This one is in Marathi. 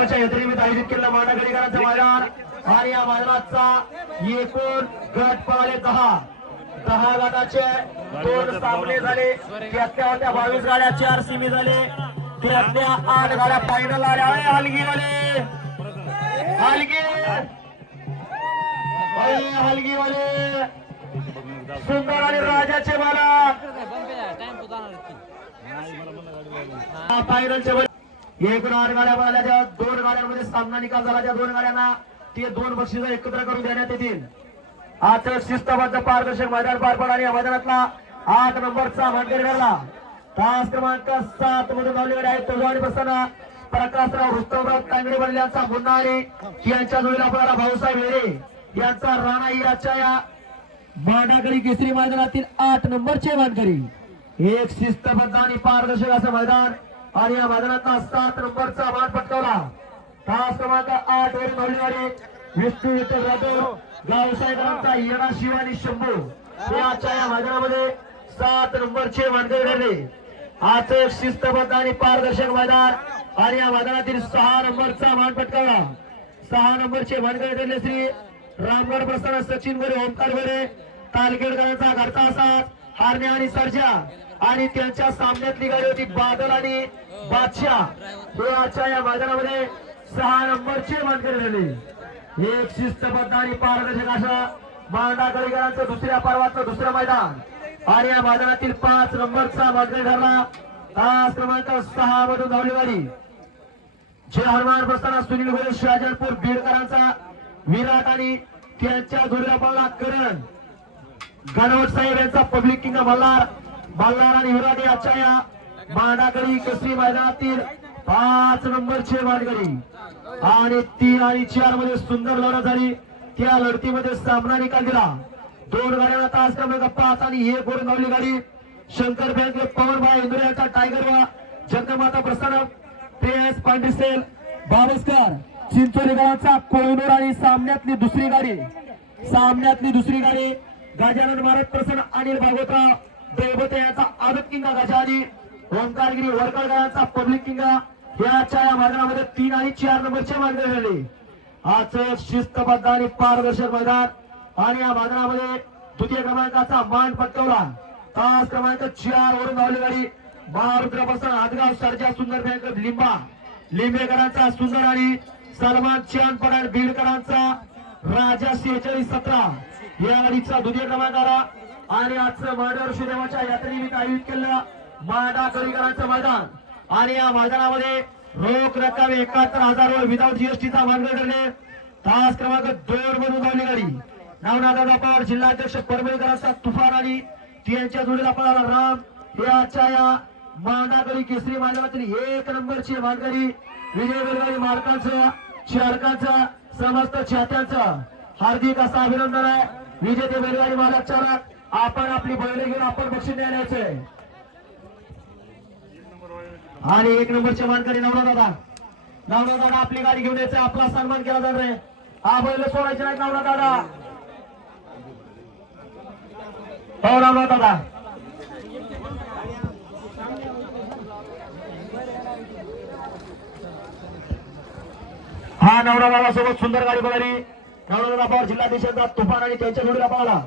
देवाच्या यात्रेनिमित्त आयोजित केलेला मांडागडीकरांचं मैदान आणि या मैदानाचा एकूण गट पळाले 10 गटाचे 2 सामने झाले. त्यातल्या 22 गाड्या 4 सेमी झाले. त्यातल्या 8 गाड्या फायनल आल्या. हलगीवाले सुंदर आणि राजाचे मला फायनलचे एकूण 8 गाड्या पळाल्या. त्या 2 गाड्यांमध्ये सामना निकाल झाला. त्या 2 गाड्यांना ते 2 बक्षीस एकत्र करून देण्यात येतील. आज शिस्तबद्ध पारदर्शक मैदान पार पडला आणि या मैदानातला 8 नंबरचा मानकरी ठरला. तास क्रमांक 7 मधून धावलेले आहेत तोजवानी प्रसन्न प्रकाशराव रुस्तमराव तांगडे बनल्याचा मुन्ना आणि यांच्या जोडीला आपल्याला भाऊसाहेब हेरे यांचा राणा हिराच्या या मांडागडी केसरी मैदानातील 8 नंबरचे मानकरी. एक शिस्तबद्ध आणि पारदर्शक असं मैदान आणि या मैदानातला 7 नंबरचा मान पटकावला. तास क्रमांक 8 वरून धावलेले विष्णू विठ्ठल राठोड गावसाहेबांचा येणा शिव आणि शंभू याच्या या मैदानामध्ये 7 नंबरचे मानकरी ठरले. आज शिस्तबद्ध आणि पारदर्शक मैदान आणि या मैदानातील 6 नंबरचा मान पटकावला. 6 नंबरचे मानकरी ठरले श्री रामगड प्रसन्न सचिन गोरे ओमकार गोरे तालखेडकरांचा घरचा साथ हारणे आणि सर्जा आणि त्यांच्या सामन्यातली गाडी होती बादल आणि बादशाह याच्या या मैदानामध्ये 6 नंबरचे मानकरी ठरले. एक शिस्तबद्ध आणि पारदर्शक अशा मांडागडीकरांचं दुसऱ्या पर्वाचं दुसरं मैदान आणि या मैदानातील 5 नंबरचा मानकरी ठरला. तास क्रमांक 6 मधून धावली गाडी जे हनुमान बसताना सुनील गोरे शाजलपूर बीडकरांचा विराट आणि त्यांच्या जोडीला पळला करण गणवट साहेब यांचा पब्लिक किंग मल्हार आणि विराट याच्या या मांडागडी केसरी मैदानातील 5 नंबरचे मानकरी आणि 3 आणि 4 मध्ये सुंदर लढत झाली. त्या लढतीमध्ये सामना निकाल दिला. 2 गाड्यांना तास क्रमांक 5 आणि 1 वरून धावली गाडी शंकर बँक पवनभाई इंदुरे यांचा टायगर वा जगमाता प्रसन्न PS पांडिसेल बाबस्कर चिंचोलीकरांचा कोहिनूर आणि सामन्यातली दुसरी गाडी गजानन महाराज प्रसन्न अनिल भागवतराव देवते यांचा आदत किंगा गजानी ओंकारगिरी वडकरकरांचा पब्लिक किंगा याच्या या मैदानामध्ये 3 आणि 4 नंबरचे मानकरी झाले. आज शिस्तबद्ध आणि पारदर्शक मैदान आणि या मैदानामध्ये द्वितीय क्रमांकाचा मान पटकावला. तास क्रमांक 4 वरून धावली गाडी महारुद्र प्रसन्न आदगाव सर्जा सुंदर बँक लिंबेकरांचा सुंदर आणि सलमान चांद पठाण बीडकरांचा राजा 4617 या गाडीचा द्वितीय क्रमांकाला आणि आजचं मांडवर देवाच्या यात्रेनिमित्त आयोजित केलेलं मांडागडीकरांचं मैदान आणि या मैदानामध्ये रोख रक्कम 71,000 व विदाउट जीएसटीचा मानकरी ठरले. तास क्रमांक 2 मधून धावली गाडी नवनाथ पवार जिल्हाध्यक्ष परमेकरांचा तुफान आणि त्यांच्या जोडीला पळाला राम याच्या या मांडागडी केसरी मैदानातील 1 नंबरची मानकरी विजय बैलगाडी मालकांचं चालकांचं समस्त चाहत्यांचं हार्दिक असं अभिनंदन आहे. विजेते बैलगाडी मालक चालक आपण आपली बैल घेऊन आपण बक्षीस द्यायचे आणि 1 नंबरचे मानकरी नवनाथ आपली गाडी घेऊन यायचं आपला सन्मान केला जाणार आहे. हा बैल सोडायचे नाही नवनाथ दादा. हो नवनाथ दादा हा नवनाथ दादा सोबत सुंदर गाडी पळाली. नवनाथ पवार जिल्हाध्यक्षांचा तुफान आणि त्यांच्या जोडीला पळाला.